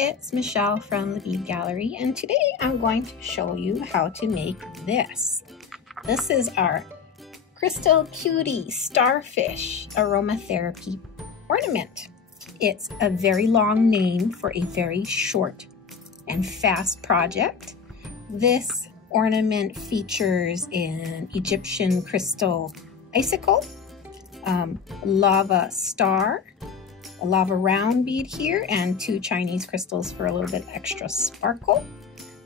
it's Michelle from the Bead Gallery, and today I'm going to show you how to make this. This is our Crystal Cutie Starfish Aromatherapy Ornament. It's a very long name for a very short and fast project. This ornament features an Egyptian crystal icicle, lava star, a lava round bead here, and 2 Chinese crystals for a little bit extra sparkle.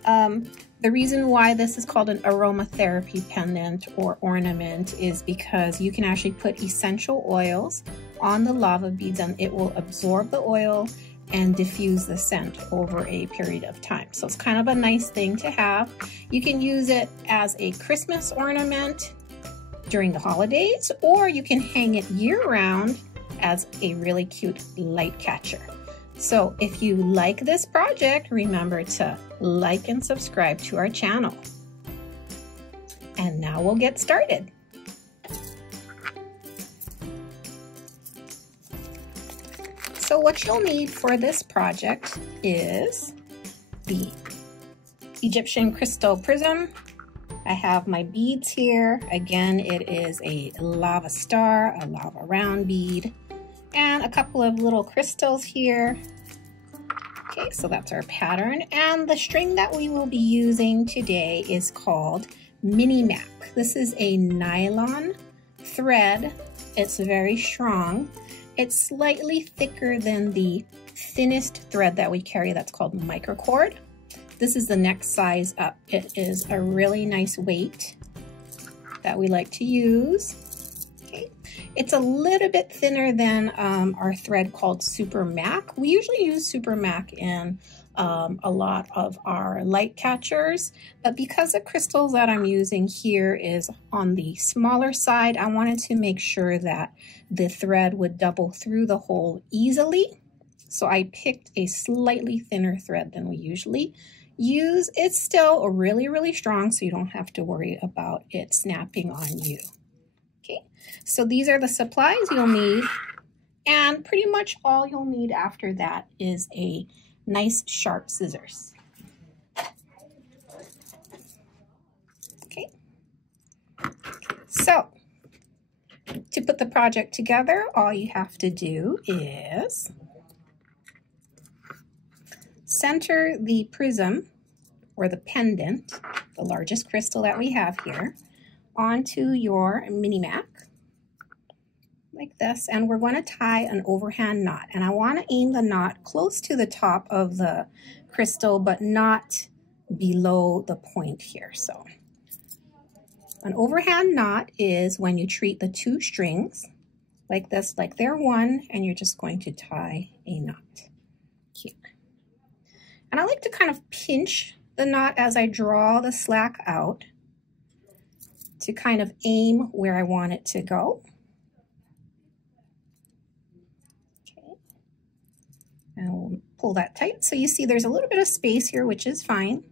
The reason why this is called an aromatherapy pendant or ornament is because you can actually put essential oils on the lava beads and it will absorb the oil and diffuse the scent over a period of time. So it's kind of a nice thing to have. You can use it as a Christmas ornament during the holidays, or you can hang it year-round as a really cute light catcher. So if you like this project, remember to like and subscribe to our channel. And now we'll get started. So what you'll need for this project is the Egyptian crystal prism. I have my beads here. Again, it is a lava star, a lava round bead, and a couple of little crystals here. Okay, so that's our pattern. And the string that we will be using today is called Mini Mac. This is a nylon thread. It's very strong. It's slightly thicker than the thinnest thread that we carry that's called microcord. This is the next size up. It is a really nice weight that we like to use. Okay. It's a little bit thinner than our thread called Super Mac. We usually use Super Mac in a lot of our light catchers, but because the crystals that I'm using here is on the smaller side, I wanted to make sure that the thread would double through the hole easily. So I picked a slightly thinner thread than we usually use. It's still really, really strong, so you don't have to worry about it snapping on you. Okay, so these are the supplies you'll need, and pretty much all you'll need after that is a nice sharp scissors. Okay, so to put the project together, all you have to do is center the prism or the pendant, the largest crystal that we have here, onto your mini Mac like this, and we're going to tie an overhand knot. And I want to aim the knot close to the top of the crystal, but not below the point here. So an overhand knot is when you treat the 2 strings like this, like they're one, and you're just going to tie a knot here. And I like to kind of pinch the knot as I draw the slack out to kind of aim where I want it to go. Okay. And we'll pull that tight. So you see there's a little bit of space here, which is fine.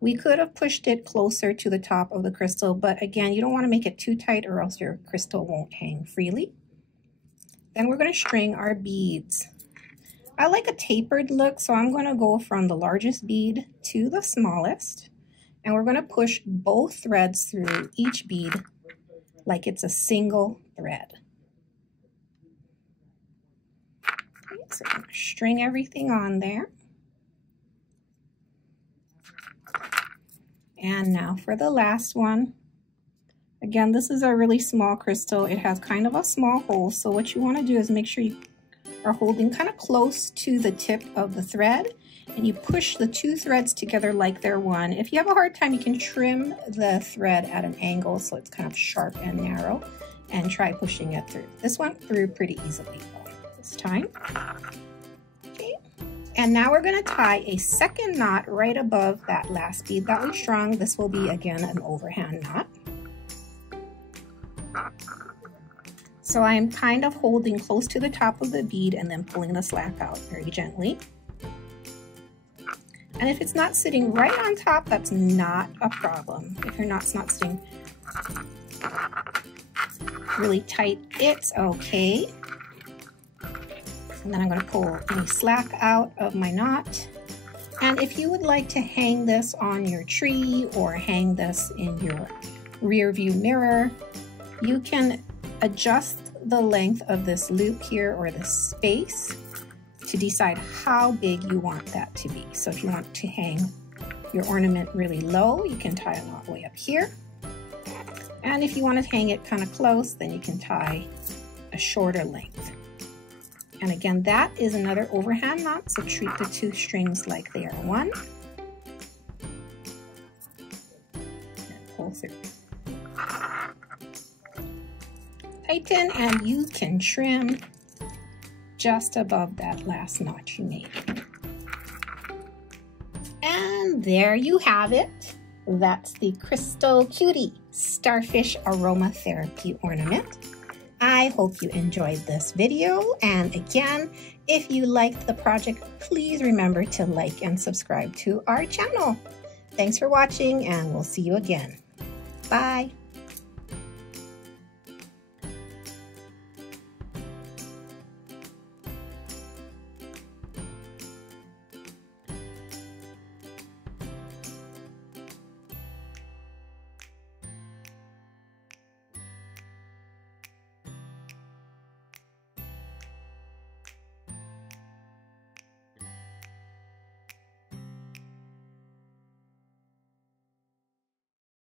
We could have pushed it closer to the top of the crystal, but again, you don't want to make it too tight or else your crystal won't hang freely. Then we're going to string our beads. I like a tapered look, so I'm going to go from the largest bead to the smallest, and we're going to push both threads through each bead like it's a single thread. Okay, so I'm going to string everything on there. And now for the last one. Again, this is a really small crystal. It has kind of a small hole, so what you want to do is make sure you are holding kind of close to the tip of the thread, and you push the 2 threads together like they're one. If you have a hard time, you can trim the thread at an angle so it's kind of sharp and narrow, and try pushing it through. This went through pretty easily this time. Okay, and now we're going to tie a second knot right above that last bead that we strung. This will be again an overhand knot. So I'm kind of holding close to the top of the bead and then pulling the slack out very gently. And if it's not sitting right on top, that's not a problem. If your knot's not sitting really tight, it's okay. And then I'm going to pull any slack out of my knot. And if you would like to hang this on your tree or hang this in your rear view mirror, you can adjust the length of this loop here or this space to decide how big you want that to be. So if you want to hang your ornament really low, you can tie a knot way up here. And if you want to hang it kind of close, then you can tie a shorter length. And again, that is another overhand knot, so treat the two strings like they are one. And pull through. Tighten, and you can trim just above that last knot you made. And there you have it. That's the Crystal Cutie Starfish Aromatherapy Ornament. I hope you enjoyed this video, and again, if you liked the project, please remember to like and subscribe to our channel. Thanks for watching, and we'll see you again. Bye.